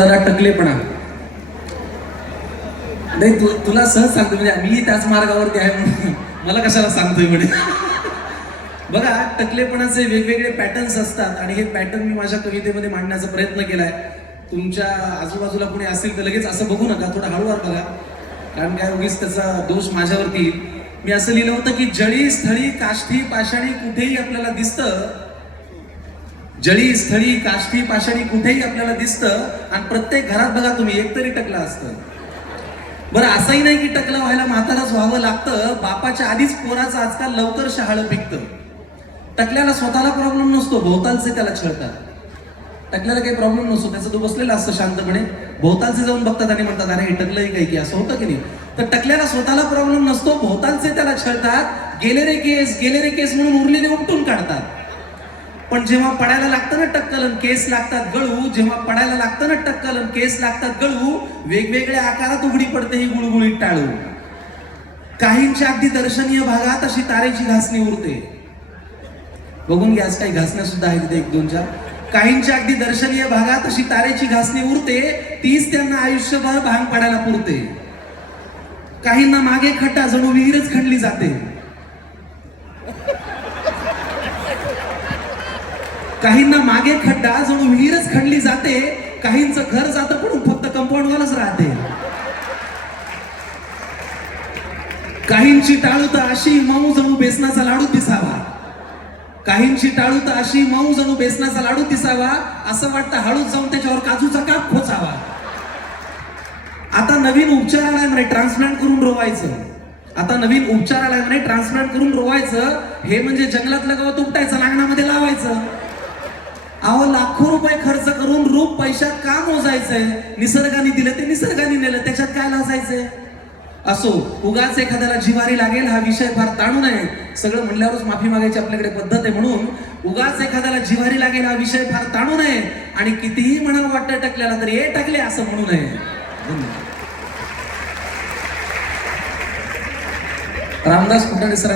जरा टकलेपणा नाही तु तुला सहज सांगतो म्हणजे मी त्याच मार्गावरती आहे म्हणून. मला कशाला सांगतोय म्हणे? बघा टकलेपणाचे वेगवेगळे पॅटर्न्स असतात आणि हे पॅटर्न मी माझ्या कवितेमध्ये मांडण्याचा प्रयत्न केलाय. तुमच्या आजूबाजूला कोणी असेल तर लगेच असं बघू नका थोडं हळूवार बघा. कारण काय उगीच त्याचा दोष माझ्यावरती मी असं लिहिलं होतं की जळी स्थळी काष्ठी पाषाणी कुठेही आपल्याला दिसतं जळी स्थळी काष्ठी पाषाणी कुठेही आपल्याला दिसतं. आणि प्रत्येक घरात बघा तुम्ही एकतरी टकला असतं. बरं असंही नाही की टकला व्हायला म्हाताराच व्हावं लागतं. बापाच्या आधीच पोराचं आजकाल लवकर शहाळं पिकतं. टकल्याला स्वतःला प्रॉब्लेम नसतो भोवतालचे त्याला छळतात. टकल्याला काही प्रॉब्लेम नसतो त्याचं तो बसलेला असतं शांतपणे. भोवतालचे जाऊन बघतात आणि म्हणतात अरे हे टकलंही काही की असं होतं की नाही? तर टकल्याला स्वतःला प्रॉब्लेम नसतो भोवतालचे त्याला छळतात. गेले रे केस गेले रे केस म्हणून उरलेले उपटून काढतात. पण जेव्हा पडायला लागतं ना टक्कल आणि केस लागतात गळू जेव्हा पडायला लागतं ना टक्कल आणि केस लागतात गळू वेगवेगळ्या आकारात उघडी पडते ही गुळगुळीत टाळू. काहींच्या अगदी दर्शनीय भागात अशी तारेची घासणी उरते. बघून घ्या काही घासण्या सुद्धा आहेत तिथे एक दोन चार. काहींच्या अगदी दर्शनीय भागात अशी तारेची घासणी उरते तीच त्यांना आयुष्यभर भांग पडायला पुरते. काहींना मागे खटा जणू विहीरच खणली जाते. काहींना मागे खड्डा जणू विहीरच खणली जाते काहींचं घर जातं पण फक्त कंपाऊंडवालच राहते. काहींची टाळू तर अशी मऊ जणू बेसनाचा लाडू दिसावा. काहींची टाळू तर अशी मऊ जणू बेसनाचा लाडू दिसावा असं वाटतं हळूच जाऊन त्याच्यावर काजूचा काप खोचावा आता नवीन उपचार आलाय म्हणे ट्रान्सप्लांट करून रोवायचं. आता नवीन उपचार आलाय म्हणे ट्रान्सप्लांट करून रोवायचं हे म्हणजे जंगलातलं गवत उपटायचं लागणामध्ये लावायचं. खर्च करून रूप पैशात का मोजायचंय? निसर्गाने दिलं ते निसर्गाने नेलं त्याच्यात काय लाजायचंय? असो उगाच एखाद्याला जिवारी लागेल हा विषय फार ताणू नये. सगळं म्हणल्यावरच माफी मागायची आपल्याकडे पद्धत आहे म्हणून उगाच एखाद्याला जिवारी लागेल हा विषय फार ताणू नये. आणि कितीही म्हणा वाटतं टकल्याला तर हे टकले असं म्हणू नये. रामदास फुटाणे सर